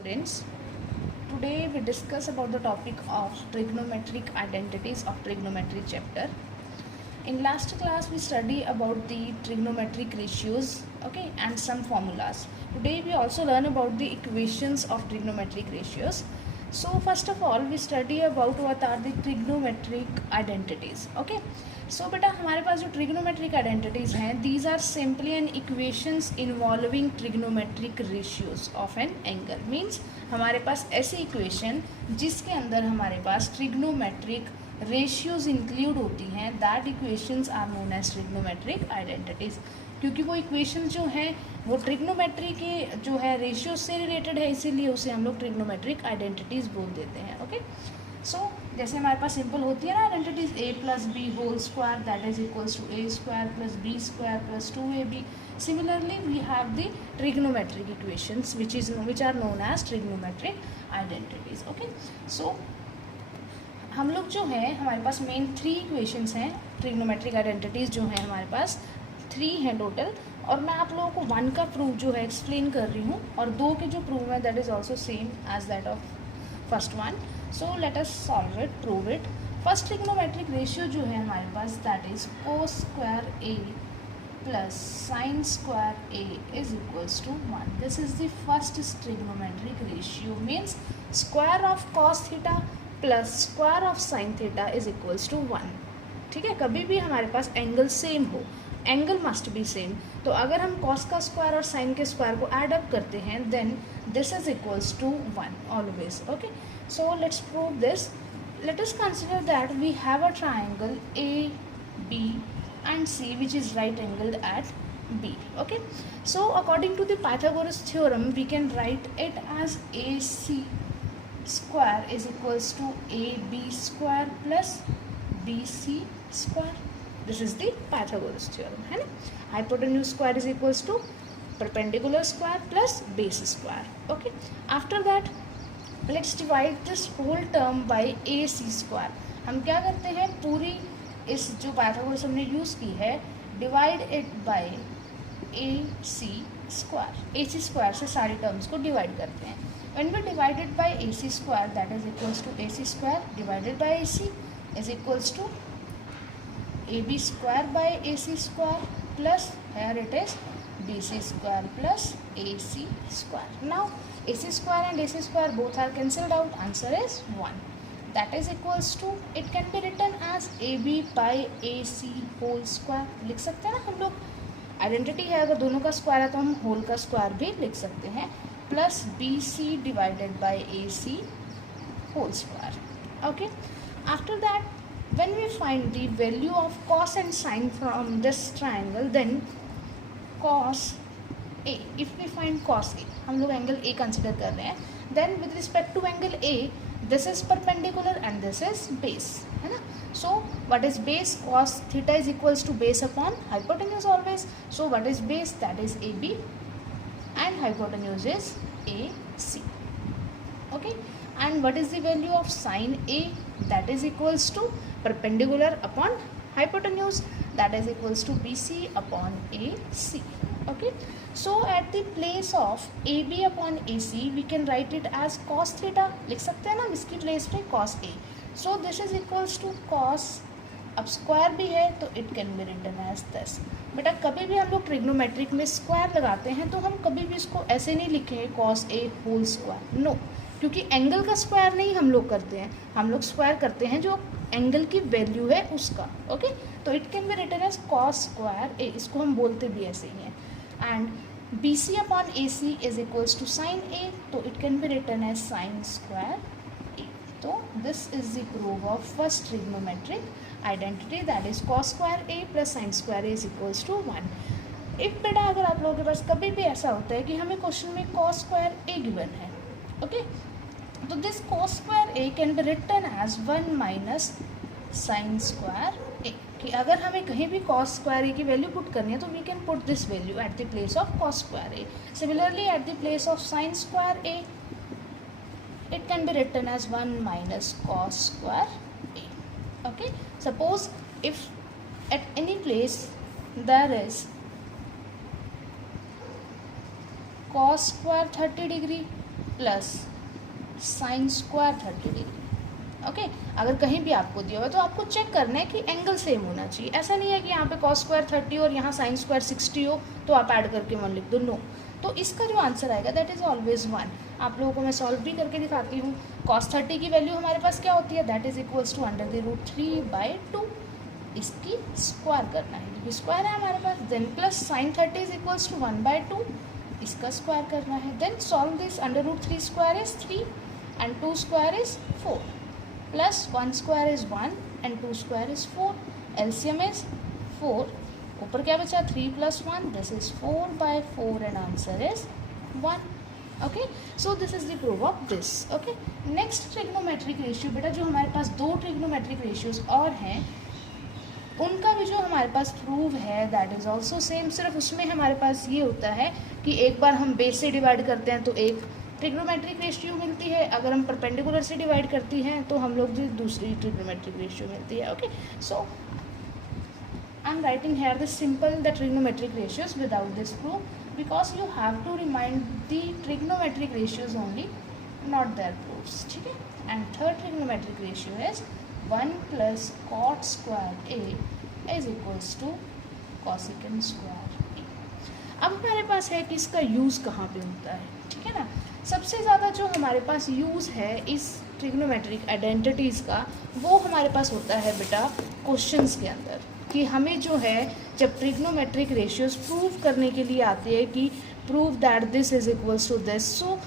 Students, today we discuss about the topic of trigonometric identities of trigonometry chapter. In last class we study about the trigonometric ratios, okay, and some formulas. Today we also learn about the equations of trigonometric ratios. So first of all we study about what are the trigonometric identities, okay. सो बेटा हमारे पास जो trigonometric identities हैं these are simply an equations involving trigonometric ratios of an angle. Means हमारे पास ऐसी equation जिसके अंदर हमारे पास ट्रिग्नोमेट्रिक रेशियोज इंक्लूड होती हैं, that equations are known as trigonometric identities. क्योंकि वो इक्वेशन जो है वो ट्रिग्नोमेट्री के जो है रेशियो से रिलेटेड है, इसीलिए उसे हम लोग ट्रिग्नोमेट्रिक आइडेंटिटीज़ बोल देते हैं. ओके सो जैसे हमारे पास सिंपल होती है ना identities A plus B whole square that is equals to A square plus B square plus 2ab. Similarly we have the trigonometric equations which are known as trigonometric identities. Okay so हम लोग जो है हमारे पास main 3 equations हैं trigonometric identities जो हैं हमारे पास 3 हैं टोटल, और मैं आप लोगों को 1 का प्रूफ जो है एक्सप्लेन कर रही हूँ और 2 के जो प्रूफ है that is also same as that of first one. So let us solve it, prove it. First trigonometric ratio जो है हमारे पास that is cos square a plus sin square a is equals to 1. This is the first trigonometric ratio, means square of cos theta plus square of sin theta is equals to 1. ठीक है, कभी भी हमारे पास angle same हो, angle must be same, तो अगर हम cos का स्क्वायर और sin के स्क्वायर को एड अप करते हैं then this is equals to 1 always. Okay so let's prove this. Let us consider that we have a triangle A, B and C which is right angled at B. Okay, so according to the Pythagoras theorem we can write it as AC square is equals to AB square plus BC square. This is the Pythagoras theorem, है ना. Hypotenuse square is equals to perpendicular square plus base square. Okay, after that let's divide this whole term by A C square. हम क्या करते हैं, पूरी इस जो Pythagoras हमने यूज़ की है divide it by A C square. A C square से सारी टर्म्स को डिवाइड करते हैं. When we divided by A C square that is equals to A C square divided by A C is equals to A B square by A C square plus here it is B C square plus A C square. Now AC square and AC square both are cancelled out. Answer is 1. That is equals to, it can be written as AB by AC whole square. लिख सकते हैं ना हम लोग, identity है, अगर दोनों का स्क्वायर है तो हम होल का स्क्वायर भी लिख सकते हैं, plus BC divided by AC whole square. Okay, after that when we find the value of cos and sin from this triangle then cos A, if we find cos A, हम लोग angle A consider कर रहे हैं, then with respect to angle A this is perpendicular and this is base, है ना. So what is base, cos theta is equals to base upon hypotenuse always. So what is base, that is AB and hypotenuse is AC. Okay, and what is the value of sin A, that is equals to perpendicular upon hypotenuse, that is equals to BC upon AC. Okay, so at the place of AB upon AC we can write it as cos theta. लिख सकते हैं ना इसकी place पे cos A. So this is equals to cos, अब square भी है तो it can be written as this. बेटा कभी भी हम लोग ट्रिग्नोमेट्रिक में स्क्वायर लगाते हैं तो हम कभी भी इसको ऐसे नहीं लिखेंगे cos A whole square, no, क्योंकि एंगल का स्क्वायर नहीं हम लोग करते हैं, हम लोग स्क्वायर करते हैं जो एंगल की वैल्यू है उसका. ओके, तो it can be written as cos square A, इसको हम बोलते भी ऐसे ही हैं. And BC upon AC is equals to sin A, तो it can be written as sin square A. तो this is the proof of first trigonometric identity, that is cos square A plus sin square A is equals to 1. If बेटा अगर आप लोगों के पास कभी भी ऐसा होता है कि हमें क्वेश्चन में cos स्क्वायर A गिवन है, ओके, तो this cos square A can be written as 1 minus sin square A. कि अगर हमें कहीं भी cos स्क्वायर A की वैल्यू पुट करनी है तो we can put this value at the place of cos square A. Similarly at the place of sin square A it can be written as 1 minus cos square A. Okay, suppose if at any place there is cos square 30 degree plus sine square 30 degree. Okay अगर कहीं भी आपको दिया हुआ तो आपको check करना है कि एंगल सेम होना चाहिए। ऐसा नहीं है कि यहाँ पे कॉस स्क्वायर 30 और यहाँ साइन स्क्वायर 60 हो तो आप ऐड करके 1 लिख दो, नो। तो इसका जो आंसर आएगा दैट इज़ ऑलवेज 1। आप लोगों को मैं सॉल्व भी करके दिखाती हूँ। कॉस 30 की वैल्यू हमारे पास क्या होती है, दैट इज इक्वल्स टू √3/2। इसकी स्क्वायर करना है क्योंकि स्क्वायर है हमारे पास। Then plus sine 30 is equals to 1/2, इसका स्क्वायर करना है। Then solve this, √3 square is 3 and 2 square is 4 plus 1 square is 1 and 2 square is 4। LCM is 4, ऊपर क्या बचा 3 + 1, this is 4/4 and answer is 1। Okay so this is the proof of this. Okay next trigonometric ratio, बेटा जो हमारे पास 2 trigonometric ratios और हैं उनका भी जो हमारे पास प्रूव है दैट इज़ ऑल्सो सेम। सिर्फ उसमें हमारे पास ये होता है कि एक बार हम बेस से डिवाइड करते हैं तो एक ट्रिग्नोमेट्रिक रेशियो मिलती है, अगर हम परपेंडिकुलर से डिवाइड करती हैं तो हम लोग दूसरी ट्रिग्नोमेट्रिक रेशियो मिलती है। Okay so I am writing here this simple the trigonometric ratios without this proof because you have to remind the trigonometric ratios only, not their proofs, ठीक है। and third trigonometric ratio is 1 plus cot square a is equals to cosecant square a। अब हमारे पास है कि इसका use कहाँ पे होता है, ठीक है ना। सबसे ज़्यादा जो हमारे पास यूज़ है इस ट्रिग्नोमेट्रिक आइडेंटिटीज़ का वो हमारे पास होता है बेटा क्वेश्चंस के अंदर, कि हमें जो है जब ट्रिग्नोमेट्रिक रेशियोज प्रूव करने के लिए आती है कि prove that this is equals to this, so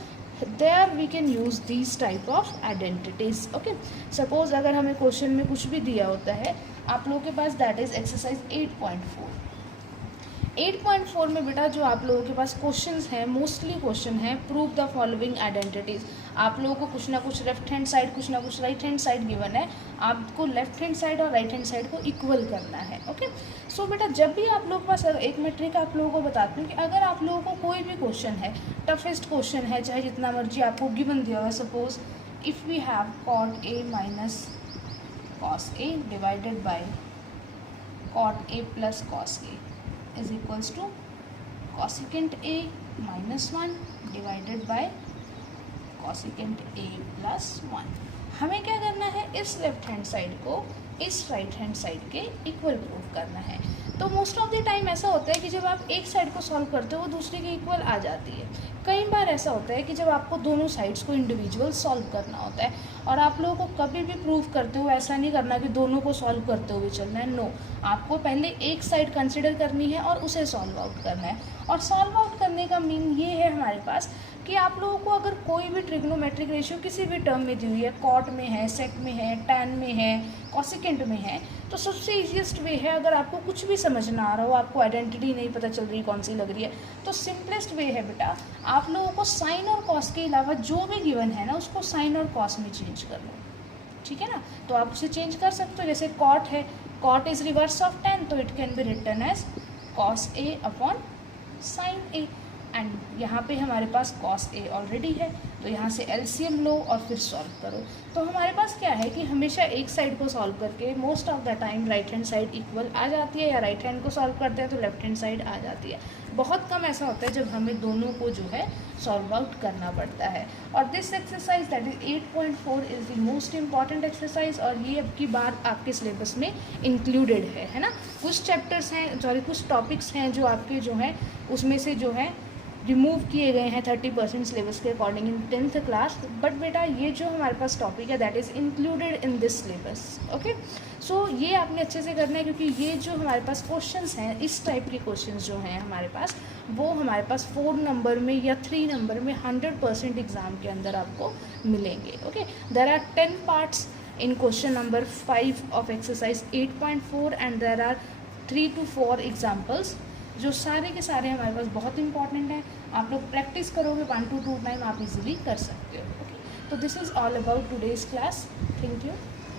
there we can use this type of identities. Okay suppose अगर हमें क्वेश्चन में कुछ भी दिया होता है आप लोगों के पास, दैट इज़ एक्सरसाइज 8.4 में बेटा जो आप लोगों के पास क्वेश्चंस हैं, मोस्टली क्वेश्चन है प्रूव द फॉलोइंग आइडेंटिटीज़। आप लोगों को कुछ ना कुछ लेफ्ट हैंड साइड कुछ ना कुछ राइट हैंड साइड गिवन है, आपको लेफ्ट हैंड साइड और राइट हैंड साइड को इक्वल करना है। ओके सो बेटा जब भी आप लोगों के पास एक मेट्रिक आप लोगों को बताती हूँ कि अगर आप लोगों को कोई भी क्वेश्चन है, टफेस्ट क्वेश्चन है, चाहे जितना मर्जी आपको गिवन दिया हुआ, suppose if we have cot a minus cos a divided by cot a plus cos a is equals to cosecant a minus 1 divided by cosecant a plus 1। हमें क्या करना है, इस लेफ्ट हैंड साइड को इस right hand side के equal prove करना है। तो मोस्ट ऑफ द टाइम ऐसा होता है कि जब आप एक साइड को सॉल्व करते हो वो दूसरे के इक्वल आ जाती है। कई बार ऐसा होता है कि जब आपको दोनों साइड्स को इंडिविजुअल सॉल्व करना होता है, और आप लोगों को कभी भी प्रूव करते हो ऐसा नहीं करना कि दोनों को सॉल्व करते हुए चलना है, नो। आपको पहले एक साइड कंसिडर करनी है और उसे सॉल्व आउट करना है। और सॉल्व आउट करने का मीन ये है हमारे पास कि आप लोगों को अगर कोई भी ट्रिग्नोमेट्रिक रेशियो किसी भी टर्म में दी हुई है, कॉट में है, सेक में है, टैन में है, कॉसिकेंट में है, तो सबसे ईजीएस्ट वे है, अगर आपको कुछ भी समझ ना आ रहा हो, आपको आइडेंटिटी नहीं पता चल रही कौन सी लग रही है, तो सिंपलेस्ट वे है बेटा आप लोगों को साइन और कॉस के अलावा जो भी गिवन है ना उसको साइन और कॉस में चेंज कर लो, ठीक है ना। तो आप उसे चेंज कर सकते हो, जैसे कॉट है, cot is reverse of tan, तो it can be written as cos A upon sine A. And यहाँ पे हमारे पास कॉस ए ऑलरेडी है, तो यहाँ से एलसीएम लो और फिर सॉल्व करो। तो हमारे पास क्या है कि हमेशा एक साइड को सॉल्व करके most of the time right hand side equal आ जाती है, या राइट हैंड को सॉल्व करते हैं तो लेफ्ट हैंड साइड आ जाती है। बहुत कम ऐसा होता है जब हमें दोनों को जो है सॉल्व आउट करना पड़ता है। और this exercise that is 8.4 is the most important exercise, और ये अब की बार आपके सिलेबस में इंक्लूडेड है ना। कुछ चैप्टर्स हैं, सॉरी कुछ टॉपिक्स हैं जो आपके जो हैं उसमें से जो है रिमूव किए गए हैं 30% सिलेबस के according in 10th class, but बेटा ये जो हमारे पास टॉपिक है that is included in this syllabus. Okay so ये आपने अच्छे से करना है, क्योंकि ये जो हमारे पास क्वेश्चंस हैं, इस टाइप के क्वेश्चंस जो हैं हमारे पास, वो हमारे पास 4 नंबर में या 3 नंबर में 100% एग्ज़ाम के अंदर आपको मिलेंगे। Okay there are 10 parts in question number 5 of exercise 8.4 and there are 3 to 4 examples, जो सारे के सारे हमारे पास बहुत इंपॉर्टेंट हैं। आप लोग प्रैक्टिस करोगे 1 to 2 टाइम आप इजीली कर सकते हो। ओके तो this is all about today's class. Thank you.